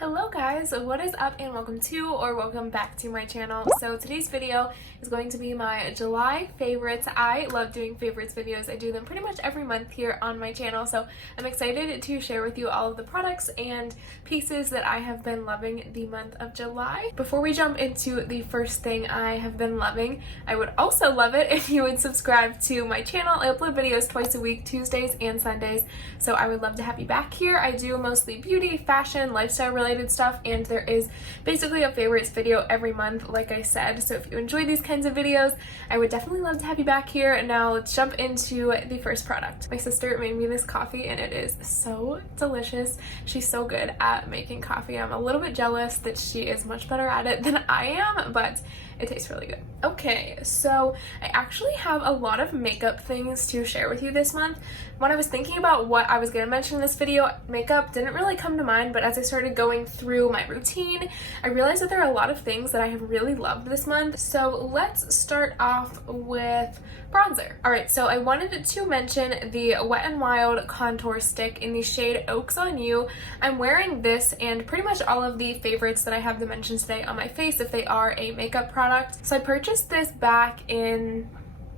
Hello guys, what is up and welcome back to my channel. So today's video is going to be my July favorites. I love doing favorites videos. I do them pretty much every month here on my channel, so I'm excited to share with you all of the products and pieces that I have been loving the month of July. Before we jump into the first thing I have been loving, I would also love it if you would subscribe to my channel. I upload videos twice a week, Tuesdays and Sundays, so I would love to have you back here. I do mostly beauty, fashion, lifestyle related stuff, and there is basically a favorites video every month, like I said. So if you enjoy these kinds of videos, I would definitely love to have you back here. And now let's jump into the first product. My sister made me this coffee and it is so delicious. She's so good at making coffee. I'm a little bit jealous that she is much better at it than I am, but it tastes really good. Okay, so I actually have a lot of makeup things to share with you this month. When I was thinking about what I was going to mention in this video, makeup didn't really come to mind, but as I started going through my routine, I realized that there are a lot of things that I have really loved this month. So let's start off with bronzer. Alright, so I wanted to mention the Wet n Wild contour stick in the shade Oaks on You. I'm wearing this and pretty much all of the favorites that I have to mention today on my face if they are a makeup product. So I purchased this back in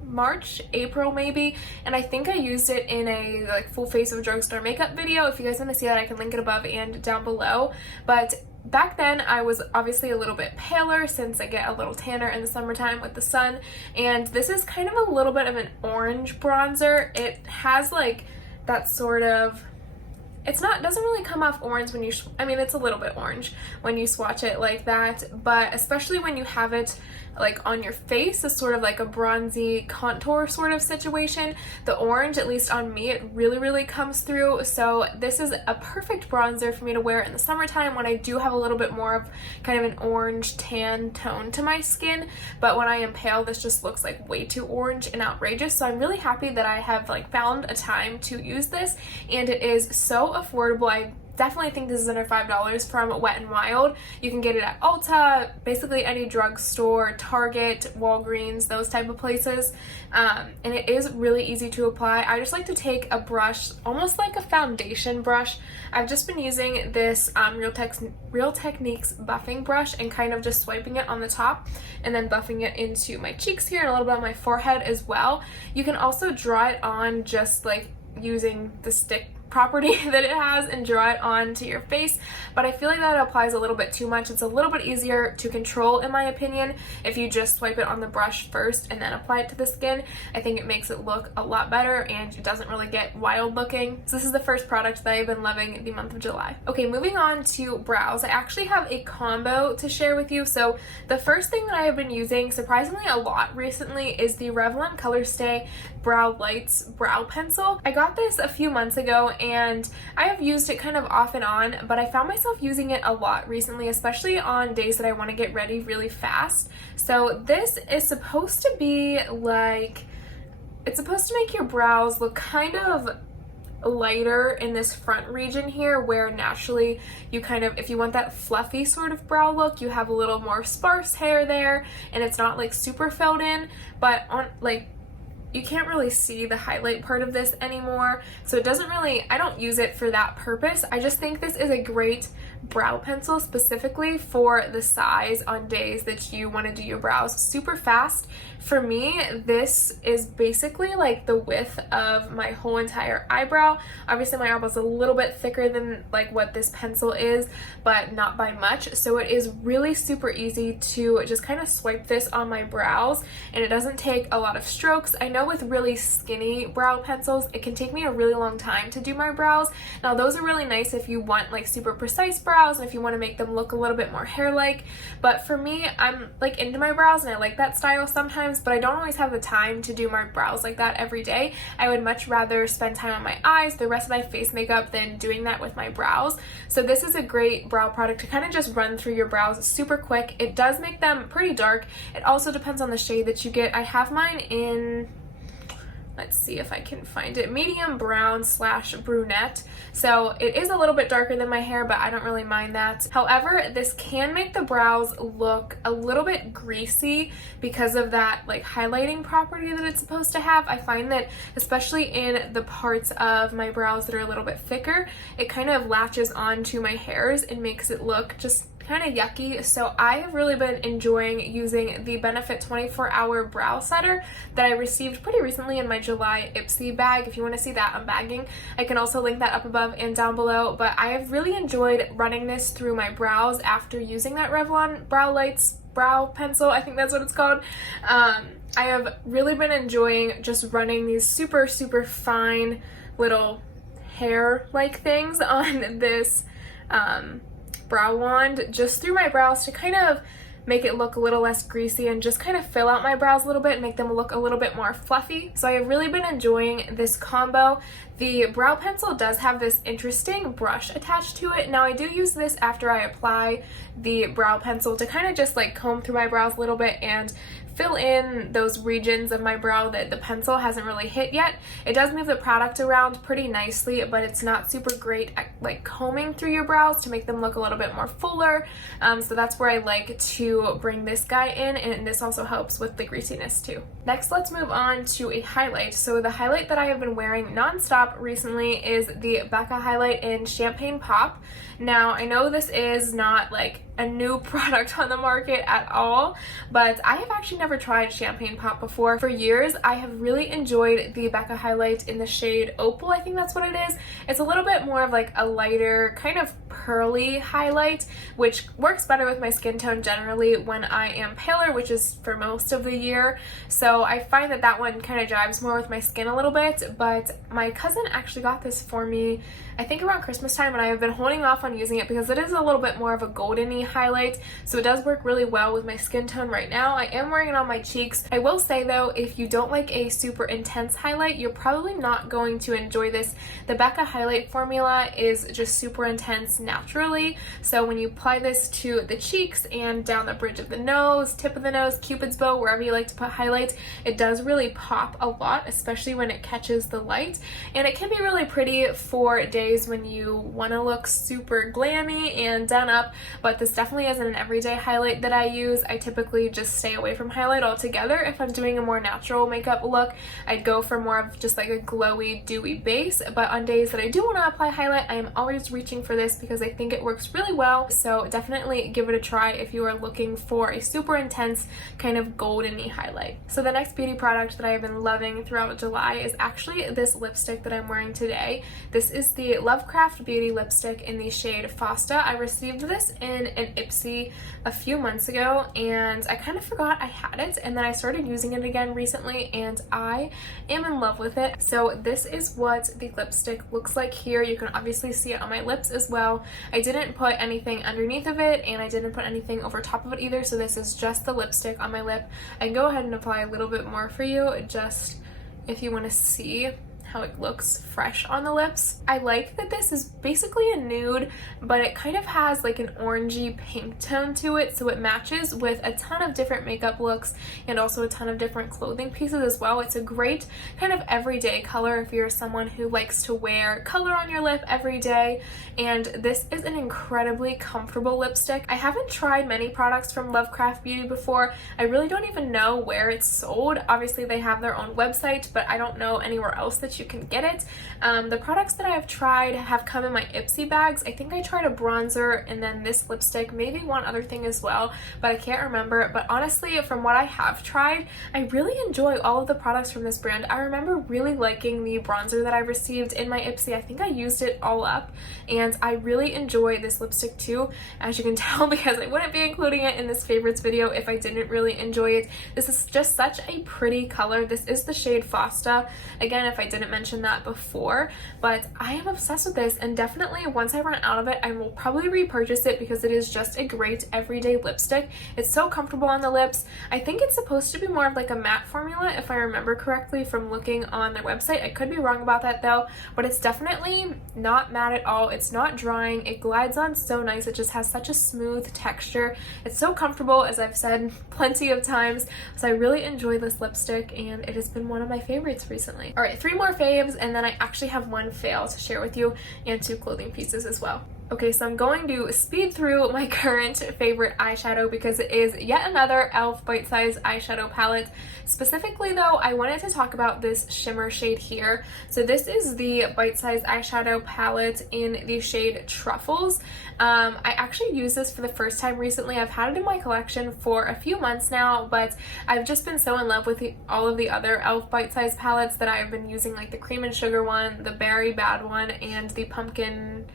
March, April maybe, and I think I used it in a full face of drugstore makeup video. If you guys want to see that, I can link it above and down below. But back then I was obviously a little bit paler since I get a little tanner in the summertime with the sun, and this is kind of a little bit of an orange bronzer. It has like that sort of, doesn't really come off orange when you, it's a little bit orange when you swatch it like that, but especially when you have it like on your face, it's sort of like a bronzy contour sort of situation. The orange, at least on me, it really comes through. So this is a perfect bronzer for me to wear in the summertime when I do have a little bit more of kind of an orange tan tone to my skin, but when I am pale, this just looks like way too orange and outrageous. So I'm really happy that I have found a time to use this, and it is so affordable. I definitely think this is under $5 from Wet n Wild. You can get it at Ulta, basically any drugstore, Target, Walgreens, those type of places. And it is really easy to apply. I just like to take a brush, almost like a foundation brush. I've just been using this Real Techniques buffing brush and kind of just swiping it on the top and then buffing it into my cheeks here and a little bit on my forehead as well. You can also draw it on just using the stick property that it has and draw it onto your face, but I feel like that applies a little bit too much. It's a little bit easier to control, in my opinion, if you just swipe it on the brush first and then apply it to the skin. I think it makes it look a lot better and it doesn't really get wild looking. So this is the first product that I've been loving the month of July. Okay, moving on to brows. I actually have a combo to share with you. So the first thing that I have been using surprisingly a lot recently is the Revlon Colorstay Brow Lights Brow Pencil. I got this a few months ago and I have used it kind of off and on, but I found myself using it a lot recently, especially on days that I want to get ready really fast. So this is supposed to be it's supposed to make your brows look kind of lighter in this front region here, where naturally you if you want that fluffy sort of brow look, you have a little more sparse hair there and it's not super filled in, but on you can't really see the highlight part of this anymore, so it doesn't really, I don't use it for that purpose. I just think this is a great brow pencil specifically for the size on days that you want to do your brows super fast. For me, this is basically the width of my whole entire eyebrow. Obviously my eyebrow is a little bit thicker than what this pencil is, but not by much, so it is really super easy to just kind of swipe this on my brows, and it doesn't take a lot of strokes. I know with really skinny brow pencils, it can take me a really long time to do my brows. Now those are really nice if you want super precise brows and if you want to make them look a little bit more hair-like, but for me, I'm into my brows and I like that style sometimes, but I don't always have the time to do my brows like that every day. I would much rather spend time on my eyes, the rest of my face makeup, than doing that with my brows. So this is a great brow product to kind of just run through your brows super quick. It does make them pretty dark. It also depends on the shade that you get. I have mine in let's see if I can find it, medium brown slash brunette. So it is a little bit darker than my hair, but I don't really mind that. However, this can make the brows look a little bit greasy because of that like highlighting property that it's supposed to have. I find that especially in the parts of my brows that are a little bit thicker, it kind of latches onto my hairs and makes it look just kind of yucky. So I have really been enjoying using the Benefit 24-hour brow setter that I received pretty recently in my July Ipsy bag. If you want to see that unbagging, I can also link that up above and down below. But I have really enjoyed running this through my brows after using that Revlon Brow Lights brow pencil, I think that's what it's called. I have really been enjoying just running these super fine little hair like things on this brow wand just through my brows to kind of make it look a little less greasy and just kind of fill out my brows a little bit and make them look a little bit more fluffy. So I have really been enjoying this combo. The brow pencil does have this interesting brush attached to it. Now I do use this after I apply the brow pencil to kind of just like comb through my brows a little bit and fill in those regions of my brow that the pencil hasn't really hit yet. It does move the product around pretty nicely, but it's not super great at like combing through your brows to make them look a little bit more fuller. So that's where I like to bring this guy in, and this also helps with the greasiness too. Next, let's move on to a highlight. So the highlight that I have been wearing nonstop recently is the Becca highlight in Champagne Pop. Now I know this is not like a new product on the market at all, but I have actually never tried Champagne Pop before. For years I have really enjoyed the Becca highlight in the shade Opal, I think that's what it is. It's a little bit more of like a lighter kind of pearly highlight, which works better with my skin tone generally when I am paler, which is for most of the year. So I find that that one kind of jives more with my skin a little bit. But my cousin actually got this for me I think around Christmas time, and I have been holding off on using it because it is a little bit more of a golden-y highlight, so it does work really well with my skin tone right now. I am wearing it on my cheeks. I will say though, if you don't like a super intense highlight, you're probably not going to enjoy this. The Becca highlight formula is just super intense naturally, so when you apply this to the cheeks and down the bridge of the nose, tip of the nose, cupid's bow, wherever you like to put highlight, it does really pop a lot, especially when it catches the light. And it can be really pretty for days when you want to look super glammy and done up, but this definitely isn't an everyday highlight that I use. I typically just stay away from highlight altogether. If I'm doing a more natural makeup look, I'd go for more of just like a glowy, dewy base, but on days that I do want to apply highlight, I am always reaching for this because I think it works really well. So definitely give it a try if you are looking for a super intense kind of golden-y highlight. So the next beauty product that I have been loving throughout July is actually this lipstick that I'm wearing today. This is the Lovecraft Beauty lipstick in the shade Fosta. I received this in an Ipsy a few months ago and I kind of forgot I had it, and then I started using it again recently and I am in love with it. So this is what the lipstick looks like here. You can obviously see it on my lips as well. I didn't put anything underneath of it and I didn't put anything over top of it either, so this is just the lipstick on my lip. I can go ahead and apply a little bit more for you just if you want to see how it looks fresh on the lips. I like that this is basically a nude, but it kind of has like an orangey pink tone to it, so it matches with a ton of different makeup looks and also a ton of different clothing pieces as well. It's a great kind of everyday color if you're someone who likes to wear color on your lip every day, and this is an incredibly comfortable lipstick. I haven't tried many products from Lovecraft Beauty before. I really don't even know where it's sold. Obviously they have their own website, but I don't know anywhere else that you can get it. The products that I have tried have come in my Ipsy bags. I think I tried a bronzer and then this lipstick, maybe one other thing as well, but I can't remember. But honestly, from what I have tried, I really enjoy all of the products from this brand. I remember really liking the bronzer that I received in my Ipsy. I think I used it all up and I really enjoy this lipstick too, as you can tell, because I wouldn't be including it in this favorites video if I didn't really enjoy it. This is just such a pretty color. This is the shade Fosta. Again, if I didn't mentioned that before, but I am obsessed with this, and definitely once I run out of it, I will probably repurchase it because it is just a great everyday lipstick. It's so comfortable on the lips. I think it's supposed to be more of like a matte formula if I remember correctly from looking on their website. I could be wrong about that though, but it's definitely not matte at all. It's not drying. It glides on so nice. It just has such a smooth texture. It's so comfortable, as I've said plenty of times, so I really enjoy this lipstick and it has been one of my favorites recently. Alright, 3 more faves, and then I actually have one fail to share with you and 2 clothing pieces as well. Okay, so I'm going to speed through my current favorite eyeshadow because it is yet another e.l.f. bite-sized eyeshadow palette. Specifically though, I wanted to talk about this shimmer shade here. So this is the bite-sized eyeshadow palette in the shade Truffles. I actually used this for the first time recently. I've had it in my collection for a few months now, but I've just been so in love with all of the other e.l.f. bite-sized palettes that I've been using, like the cream and sugar one, the berry bad one, and the pumpkin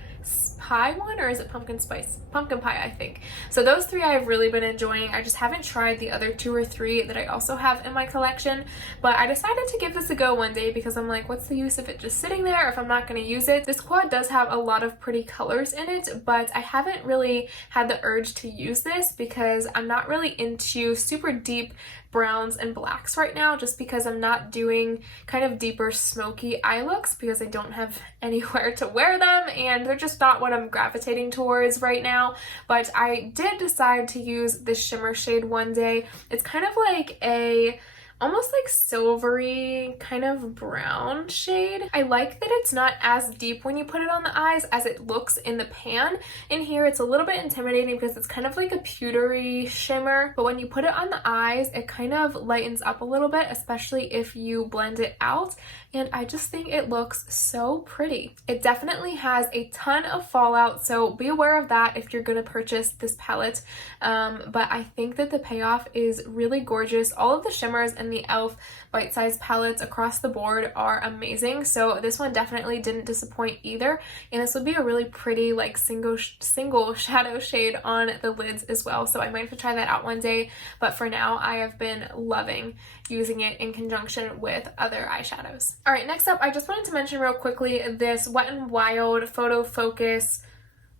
pie one, or is it pumpkin spice? Pumpkin pie, I think. So those 3 I've really been enjoying. I just haven't tried the other 2 or 3 that I also have in my collection, but I decided to give this a go one day because I'm like, what's the use of it just sitting there if I'm not going to use it? This quad does have a lot of pretty colors in it, but I haven't really had the urge to use this because I'm not really into super deep browns and blacks right now, just because I'm not doing kind of deeper smoky eye looks because I don't have anywhere to wear them and they're just not what I'm gravitating towards right now. But I did decide to use this shimmer shade one day. It's kind of like a almost like silvery kind of brown shade. I like that it's not as deep when you put it on the eyes as it looks in the pan. In here it's a little bit intimidating because it's kind of like a pewtery shimmer, but when you put it on the eyes it kind of lightens up a little bit, especially if you blend it out, and I just think it looks so pretty. It definitely has a ton of fallout, so be aware of that if you're going to purchase this palette, but I think that the payoff is really gorgeous. All of the shimmers and the e.l.f. bite-sized palettes across the board are amazing, so this one definitely didn't disappoint either, and this would be a really pretty like single shadow shade on the lids as well, so I might have to try that out one day, but for now I have been loving using it in conjunction with other eyeshadows. Alright, next up I just wanted to mention real quickly this Wet n Wild Photo Focus.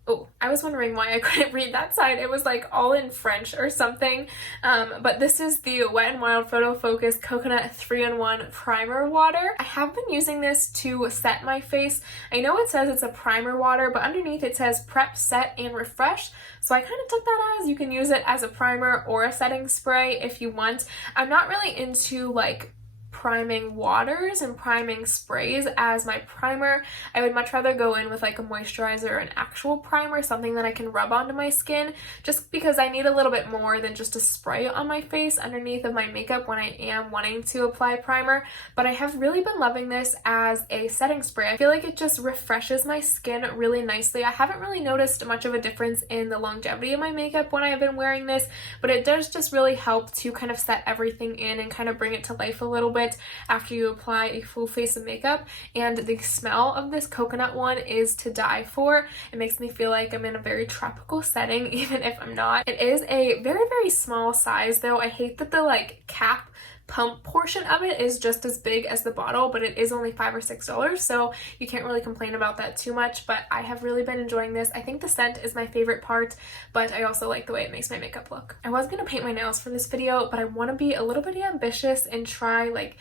Oh, I was wondering why I couldn't read that side. It was like all in French or something. But this is the Wet n Wild Photo Focus Coconut 3-in-1 Primer Water. I have been using this to set my face. I know it says it's a primer water, but underneath it says prep, set, and refresh. So I kind of took that as you can use it as a primer or a setting spray if you want. I'm not really into like priming waters and priming sprays as my primer. I would much rather go in with like a moisturizer or an actual primer, something that I can rub onto my skin, just because I need a little bit more than just a spray on my face underneath of my makeup when I am wanting to apply primer. But I have really been loving this as a setting spray. I feel like it just refreshes my skin really nicely. I haven't really noticed much of a difference in the longevity of my makeup when I've been wearing this, but it does just really help to kind of set everything in and kind of bring it to life a little bit after you apply a full face of makeup. And the smell of this coconut one is to die for. It makes me feel like I'm in a very tropical setting even if I'm not. It is a very, very small size though. I hate that the like cap pump portion of it is just as big as the bottle, but it is only $5 or $6, so you can't really complain about that too much. But I have really been enjoying this. I think the scent is my favorite part, but I also like the way it makes my makeup look. I was gonna paint my nails for this video, but I want to be a little bit ambitious and try like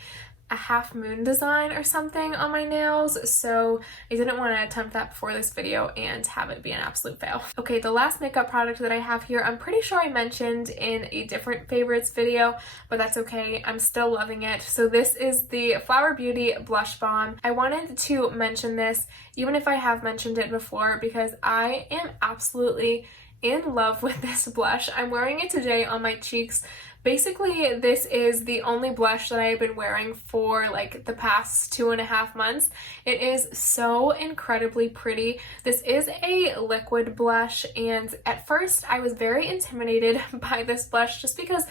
a half moon design or something on my nails, so I didn't want to attempt that before this video and have it be an absolute fail. Okay, the last makeup product that I have here, I'm pretty sure I mentioned in a different favorites video, but that's okay, I'm still loving it. So this is the Flower Beauty Blush Balm. I wanted to mention this even if I have mentioned it before because I am absolutely in love with this blush. I'm wearing it today on my cheeks. Basically, this is the only blush that I've been wearing for like the past 2.5 months. It is so incredibly pretty. This is a liquid blush, and at first I was very intimidated by this blush just because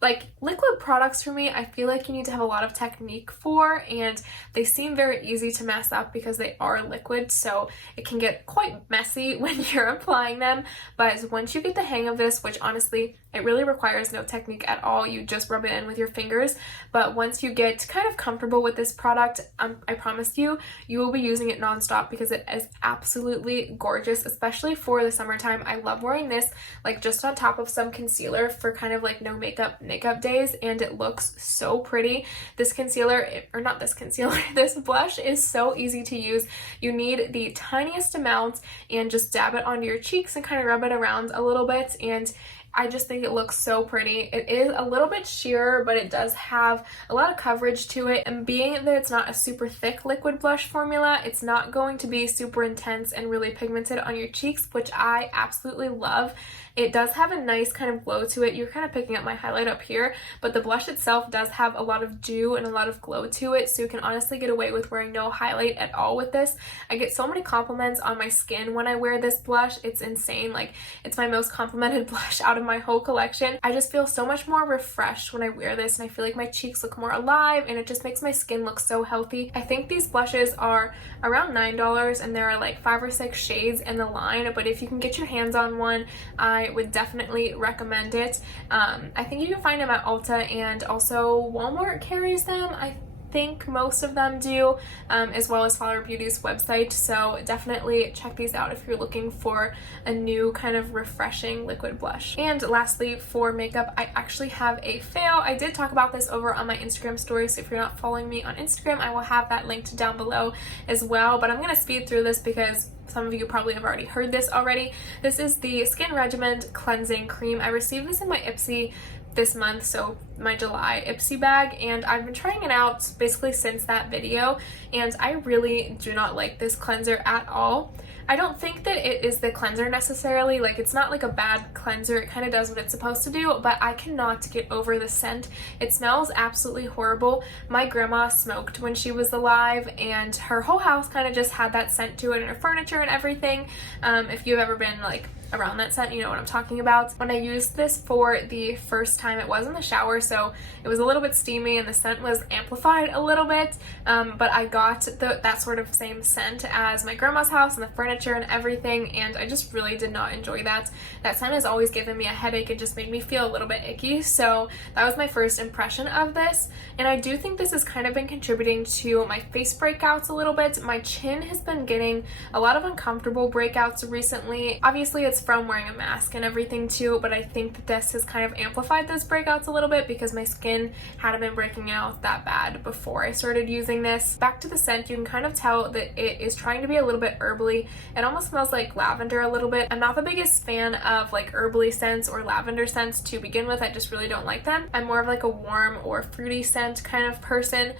like liquid products for me, I feel like you need to have a lot of technique for, and they seem very easy to mess up because they are liquid, so it can get quite messy when you're applying them. But once you get the hang of this, which honestly it really requires no technique at all, you just rub it in with your fingers, but once you get kind of comfortable with this product, I promise you, you will be using it nonstop because it is absolutely gorgeous, especially for the summertime. I love wearing this like just on top of some concealer for kind of like no makeup days, and it looks so pretty. This concealer, or not this concealer, this blush is so easy to use. You need the tiniest amount and just dab it onto your cheeks and kind of rub it around a little bit, and I just think it looks so pretty. It is a little bit sheer, but it does have a lot of coverage to it, and being that it's not a super thick liquid blush formula, it's not going to be super intense and really pigmented on your cheeks, which I absolutely love. It does have a nice kind of glow to it. You're kind of picking up my highlight up here, but the blush itself does have a lot of dew and a lot of glow to it, so you can honestly get away with wearing no highlight at all with this. I get so many compliments on my skin when I wear this blush. It's insane. Like, it's my most complimented blush out of my whole collection. I just feel so much more refreshed when I wear this, and I feel like my cheeks look more alive, and it just makes my skin look so healthy. I think these blushes are around $9, and there are like 5 or 6 shades in the line, but if you can get your hands on one, I would definitely recommend it. I think you can find them at Ulta, and also Walmart carries them. I think most of them do, as well as Flower Beauty's website, so definitely check these out if you're looking for a new kind of refreshing liquid blush. And lastly, for makeup, I actually have a fail. I did talk about this over on my Instagram story, so if you're not following me on Instagram, I will have that linked down below as well, but I'm going to speed through this because some of you probably have already heard this already. This is the Skin Regimen Cleansing Cream. I received this in my Ipsy this month, so my July Ipsy bag, and I've been trying it out basically since that video, and I really do not like this cleanser at all. I don't think that it is the cleanser necessarily, like it's not like a bad cleanser, it kind of does what it's supposed to do, but I cannot get over the scent. It smells absolutely horrible. My grandma smoked when she was alive, and her whole house kind of just had that scent to it, and her furniture and everything. If you've ever been like around that scent, you know what I'm talking about. When I used this for the first time, it was in the shower, so it was a little bit steamy and the scent was amplified a little bit, but I got that sort of same scent as my grandma's house and the furniture and everything, and I just really did not enjoy that. That scent has always given me a headache. It just made me feel a little bit icky, so that was my first impression of this, and I do think this has kind of been contributing to my face breakouts a little bit. My chin has been getting a lot of uncomfortable breakouts recently. Obviously, it's from wearing a mask and everything too, but I think that this has kind of amplified those breakouts a little bit because my skin hadn't been breaking out that bad before I started using this. Back to the scent, you can kind of tell that it is trying to be a little bit herbally. It almost smells like lavender a little bit. I'm not the biggest fan of like herbally scents or lavender scents to begin with. I just really don't like them. I'm more of like a warm or fruity scent kind of person,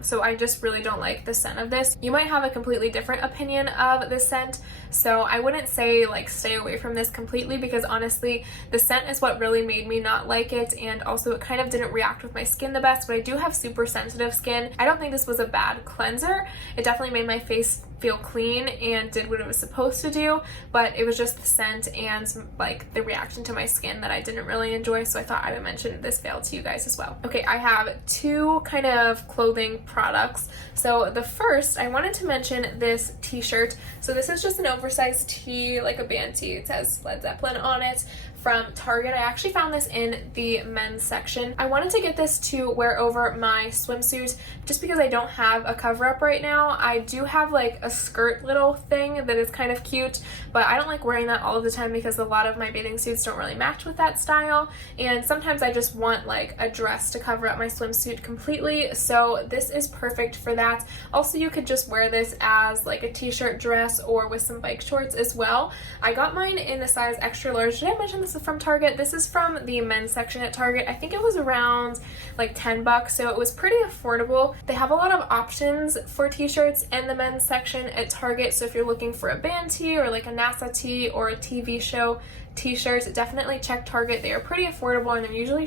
so I just really don't like the scent of this. You might have a completely different opinion of the scent, so I wouldn't say like stay away from this completely, because honestly the scent is what really made me not like it, and also it kind of didn't react with my skin the best, but I do have super sensitive skin. I don't think this was a bad cleanser. It definitely made my face feel clean and did what it was supposed to do, but it was just the scent and like the reaction to my skin that I didn't really enjoy, so I thought I would mention this fail to you guys as well. Okay, I have 2 kind of clothing products. So the first, I wanted to mention this t-shirt. So this is just an oversized tee, like a band tee. It says Led Zeppelin on it, from Target. I actually found this in the men's section. I wanted to get this to wear over my swimsuit just because I don't have a cover up right now. I do have like a skirt little thing that is kind of cute, but I don't like wearing that all of the time because a lot of my bathing suits don't really match with that style, and sometimes I just want like a dress to cover up my swimsuit completely, so this is perfect for that. Also, you could just wear this as like a t-shirt dress or with some bike shorts as well. I got mine in the size extra large. Did I mention this is from Target? This is from the men's section at Target. I think it was around like $10, so it was pretty affordable. They have a lot of options for t-shirts in the men's section, section at Target, so if you're looking for a band tee or like a NASA tee or a TV show t-shirts, definitely check Target. They are pretty affordable and they're usually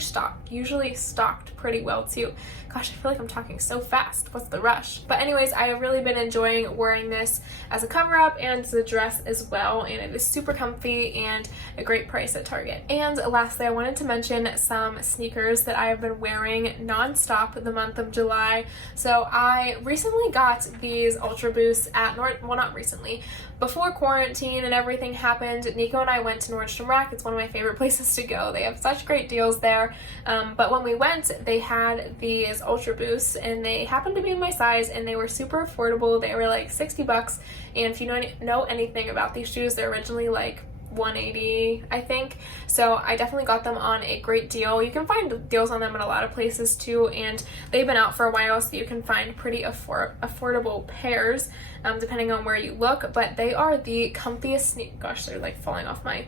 stocked pretty well too. Gosh, I feel like I'm talking so fast. What's the rush? But anyways, I have really been enjoying wearing this as a cover up and as a dress as well, and it is super comfy and a great price at Target. And lastly, I wanted to mention some sneakers that I have been wearing non-stop the month of July. So I recently got these Ultra Boosts at not recently, before quarantine and everything happened. Nico and I went to Nordstrom Rack. It's one of my favorite places to go. They have such great deals there. But when we went, they had these Ultra Boosts and they happened to be in my size and they were super affordable. They were like 60 bucks. And if you know anything about these shoes, they're originally like $180, I think. So I definitely got them on a great deal. You can find deals on them at a lot of places too, and they've been out for a while, so you can find pretty affordable pairs depending on where you look. But they are the comfiest gosh, they're like falling off my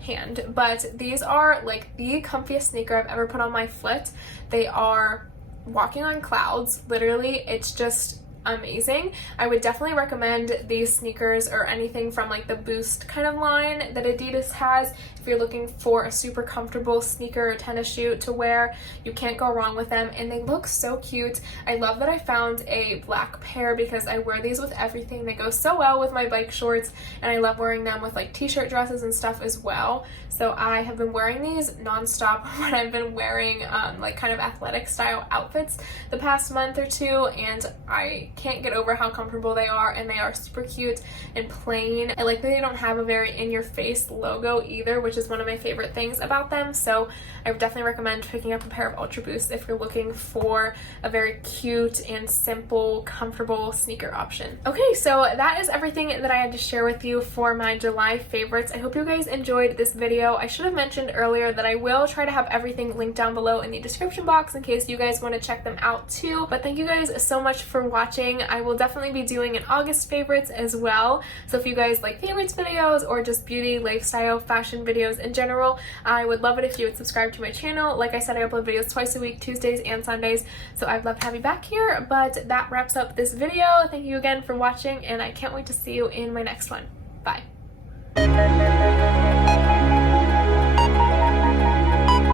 hand, but these are like the comfiest sneaker I've ever put on my foot. They are walking on clouds, literally. It's just amazing. I would definitely recommend these sneakers or anything from like the Boost kind of line that Adidas has. If you're looking for a super comfortable sneaker or tennis shoe to wear, you can't go wrong with them, and they look so cute. I love that I found a black pair because I wear these with everything. They go so well with my bike shorts, and I love wearing them with like t-shirt dresses and stuff as well. So I have been wearing these non-stop when I've been wearing like kind of athletic style outfits the past month or two, and I can't get over how comfortable they are, and they are super cute and plain. I like that they don't have a very in-your-face logo either, which is one of my favorite things about them. So I would definitely recommend picking up a pair of Ultra Boosts if you're looking for a very cute and simple, comfortable sneaker option. Okay, so that is everything that I had to share with you for my July favorites. I hope you guys enjoyed this video. I should have mentioned earlier that I will try to have everything linked down below in the description box in case you guys want to check them out too. But thank you guys so much for watching. I will definitely be doing an August favorites as well. So if you guys like favorites videos or just beauty, lifestyle, fashion videos in general, I would love it if you would subscribe to my channel. Like I said, I upload videos twice a week, Tuesdays and Sundays. So I'd love to have you back here. But that wraps up this video. Thank you again for watching, and I can't wait to see you in my next one. Bye.